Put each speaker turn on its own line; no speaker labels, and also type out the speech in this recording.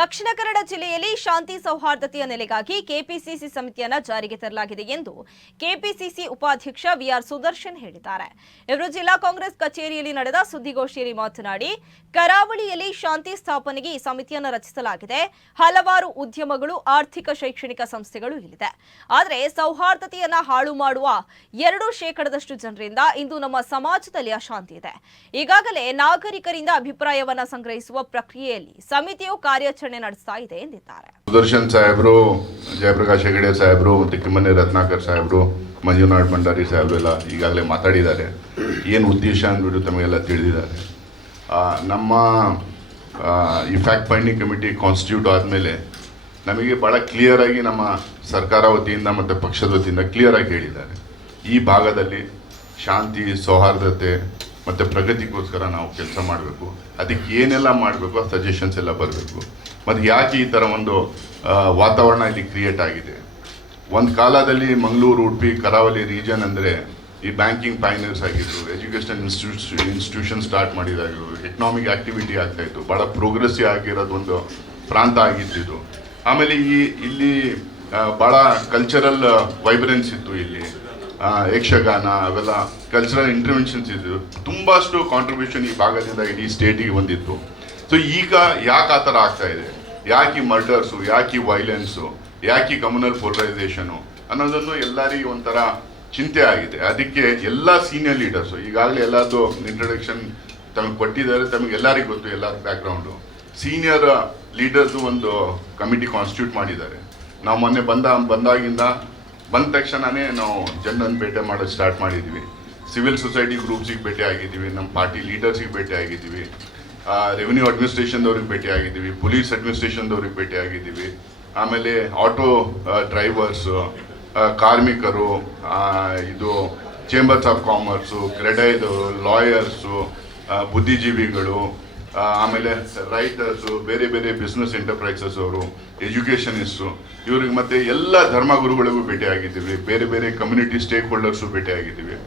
ದಕ್ಷಿಣ ಕನ್ನಡ ಜಿಲ್ಲೆಯಲ್ಲಿ ಶಾಂತಿ ಸೌಹಾರ್ದತೆಯ ನೆಲೆಗಾಗಿ ಕೆಪಿಸಿಸಿ ಸಮಿತಿಯನ್ನು ಜಾರಿಗೆ ತರಲಾಗಿದೆ ಎಂದು ಕೆಪಿಸಿಸಿ ಉಪಾಧ್ಯಕ್ಷ ವಿಆರ್ ಸುದರ್ಶನ್ ಹೇಳಿದ್ದಾರೆ. ಇವರು ಜಿಲ್ಲಾ ಕಾಂಗ್ರೆಸ್ ಕಚೇರಿಯಲ್ಲಿ ನಡೆದ ಸುದ್ದಿಗೋಷ್ಠಿಯಲ್ಲಿ ಮಾತನಾಡಿ, ಕರಾವಳಿಯಲ್ಲಿ ಶಾಂತಿ ಸ್ಥಾಪನೆಗೆ ಈ ಸಮಿತಿಯನ್ನು ರಚಿಸಲಾಗಿದೆ. ಹಲವಾರು ಉದ್ಯಮಗಳು, ಆರ್ಥಿಕ ಶೈಕ್ಷಣಿಕ ಸಂಸ್ಥೆಗಳು ಇಲ್ಲಿದೆ. ಆದರೆ ಸೌಹಾರ್ದತೆಯನ್ನ ಹಾಳು ಮಾಡುವ ಎರಡು ಶೇಕಡದಷ್ಟು ಜನರಿಂದ ಇಂದು ನಮ್ಮ ಸಮಾಜದಲ್ಲಿ ಅಶಾಂತಿ ಇದೆ. ಈಗಾಗಲೇ ನಾಗರಿಕರಿಂದ ಅಭಿಪ್ರಾಯವನ್ನ ಸಂಗ್ರಹಿಸುವ ಪ್ರಕ್ರಿಯೆಯಲ್ಲಿ ಸಮಿತಿಯು ಕಾರ್ಯಾಚರಣೆ ನಡೆಸ್ತಾ ಇದೆ ಎಂದಿದ್ದಾರೆ.
ಸುದರ್ಶನ್ ಸಾಹೇಬರು, ಜಯಪ್ರಕಾಶ್ ಹೆಗಡೆ ಸಾಹೇಬರು ಮತ್ತು ಕಿಮ್ಮನೆ ರತ್ನಾಕರ್ ಸಾಹೇಬರು, ಮಂಜುನಾಥ್ ಭಂಡಾರಿ ಸಾಹೇಬರು ಎಲ್ಲ ಈಗಾಗಲೇ ಮಾತಾಡಿದ್ದಾರೆ. ಏನು ಉದ್ದೇಶ ಅಂದ್ಬಿಟ್ಟು ತಮಗೆಲ್ಲ ತಿಳಿದಿದ್ದಾರೆ. ನಮ್ಮ ಈ ಫ್ಯಾಕ್ಟ್ ಫೈಂಡಿಂಗ್ ಕಮಿಟಿ ಕಾನ್ಸ್ಟಿಟ್ಯೂಟ್ ಆದಮೇಲೆ ನಮಗೆ ಭಾಳ ಕ್ಲಿಯರ್ ಆಗಿ ನಮ್ಮ ಸರ್ಕಾರ ವತಿಯಿಂದ ಮತ್ತು ಪಕ್ಷದ ವತಿಯಿಂದ ಕ್ಲಿಯರ್ ಆಗಿ ಹೇಳಿದ್ದಾರೆ. ಈ ಭಾಗದಲ್ಲಿ ಶಾಂತಿ, ಸೌಹಾರ್ದತೆ ಮತ್ತು ಪ್ರಗತಿಗೋಸ್ಕರ ನಾವು ಕೆಲಸ ಮಾಡಬೇಕು. ಅದಕ್ಕೆ ಏನೆಲ್ಲ ಮಾಡಬೇಕು ಸಜೆಷನ್ಸ್ ಎಲ್ಲ ಬರಬೇಕು. ಮತ್ತು ಯಾಕೆ ಈ ಥರ ಒಂದು ವಾತಾವರಣ ಇಲ್ಲಿ ಕ್ರಿಯೇಟ್ ಆಗಿದೆ? ಒಂದು ಕಾಲದಲ್ಲಿ ಮಂಗಳೂರು, ಉಡುಪಿ, ಕರಾವಳಿ ರೀಜನ್ ಅಂದರೆ ಈ ಬ್ಯಾಂಕಿಂಗ್ ಪೈನರ್ಸ್ ಆಗಿದ್ರು ಎಜುಕೇಷನ್ ಇನ್ಸ್ಟಿಟ್ಯೂಟ್ ಇನ್ಸ್ಟಿಟ್ಯೂಷನ್ ಸ್ಟಾರ್ಟ್ ಮಾಡಿದಾಗಿರು ಎಕನಾಮಿಕ್ ಆ್ಯಕ್ಟಿವಿಟಿ ಆಗ್ತಾ ಇತ್ತು ಭಾಳ ಪ್ರೋಗ್ರೆಸಿವ್ ಆಗಿರೋದು ಒಂದು ಪ್ರಾಂತ ಆಗಿದ್ದಿದ್ದು. ಆಮೇಲೆ ಈ, ಇಲ್ಲಿ ಭಾಳ ಕಲ್ಚರಲ್ ವೈಬ್ರೆನ್ಸ್ ಇತ್ತು ಇಲ್ಲಿ. ಯಕ್ಷಗಾನ, ಅವೆಲ್ಲ ಕಲ್ಚರಲ್ ಇಂಟರ್ವೆನ್ಷನ್ಸ್ ಇದ್ದು ತುಂಬಷ್ಟು ಕಾಂಟ್ರಿಬ್ಯೂಷನ್ ಈ ಭಾಗದಿಂದ ಇಡೀ ಸ್ಟೇಟಿಗೆ ಬಂದಿತ್ತು. ಸೊ ಈಗ ಯಾಕೆ ಆ ಥರ ಆಗ್ತಾ ಇದೆ? ಯಾಕೆ ಈ ಮರ್ಡರ್ಸು ಯಾಕೆ ಈ ವೈಲೆನ್ಸು ಯಾಕೆ ಈ ಕಮ್ಯುನಲ್ ಪೋಲರೈಸೇಷನು ಅನ್ನೋದನ್ನು ಎಲ್ಲರಿಗೂ ಒಂಥರ ಚಿಂತೆ ಆಗಿದೆ. ಅದಕ್ಕೆ ಎಲ್ಲ ಸೀನಿಯರ್ ಲೀಡರ್ಸು ಈಗಾಗಲೇ ಎಲ್ಲರದ್ದು ಇಂಟ್ರಡಕ್ಷನ್ ತಮಗೆ ಕೊಟ್ಟಿದ್ದಾರೆ, ತಮಗೆ ಎಲ್ಲರಿಗೂ ಗೊತ್ತು ಎಲ್ಲ ಬ್ಯಾಕ್ಗ್ರೌಂಡು ಸೀನಿಯರ್ ಲೀಡರ್ಸು ಒಂದು ಕಮಿಟಿ ಕಾನ್ಸ್ಟಿಟ್ಯೂಟ್ ಮಾಡಿದ್ದಾರೆ. ನಾವು ಮೊನ್ನೆ ಬಂದ, ಬಂದಾಗಿಂದ ಬಂದ ತಕ್ಷಣವೇ ನಾವು ಜನರನ್ನು ಭೇಟಿ ಮಾಡೋದು ಸ್ಟಾರ್ಟ್ ಮಾಡಿದ್ವಿ. ಸಿವಿಲ್ ಸೊಸೈಟಿ ಗ್ರೂಪ್ಸಿಗೆ ಭೇಟಿ ಆಗಿದ್ದೀವಿ ನಮ್ಮ ಪಾರ್ಟಿ ಲೀಡರ್ಸಿಗೆ ಭೇಟಿ ಆಗಿದ್ದೀವಿ ರೆವಿನ್ಯೂ ಅಡ್ಮಿನಿಸ್ಟ್ರೇಷನ್ದವ್ರಿಗೆ ಭೇಟಿ ಆಗಿದ್ದೀವಿ ಪೊಲೀಸ್ ಅಡ್ಮಿನಿಸ್ಟ್ರೇಷನ್ದವ್ರಿಗೆ ಭೇಟಿ ಆಗಿದ್ದೀವಿ ಆಮೇಲೆ ಆಟೋ ಡ್ರೈವರ್ಸು ಕಾರ್ಮಿಕರು ಇದು ಚೇಂಬರ್ಸ್ ಆಫ್ ಕಾಮರ್ಸು ಕ್ರೆಡೈದವರು ಲಾಯರ್ಸು ಬುದ್ಧಿಜೀವಿಗಳು ಆಮೇಲೆ ರೈಟರ್ಸು ಬೇರೆ ಬೇರೆ ಬಿಸ್ನೆಸ್ ಎಂಟರ್ಪ್ರೈಸಸ್ ಅವರು ಎಜುಕೇಷನಿಸ್ಟು ಇವ್ರಿಗೆ ಮತ್ತೆ ಎಲ್ಲ ಧರ್ಮಗುರುಗಳಿಗೂ ಭೇಟಿ ಆಗಿದ್ದೀವಿ ಬೇರೆ ಬೇರೆ ಕಮ್ಯುನಿಟಿ ಸ್ಟೇಕ್ ಹೋಲ್ಡರ್ಸು ಭೇಟಿ ಆಗಿದ್ದೀವಿ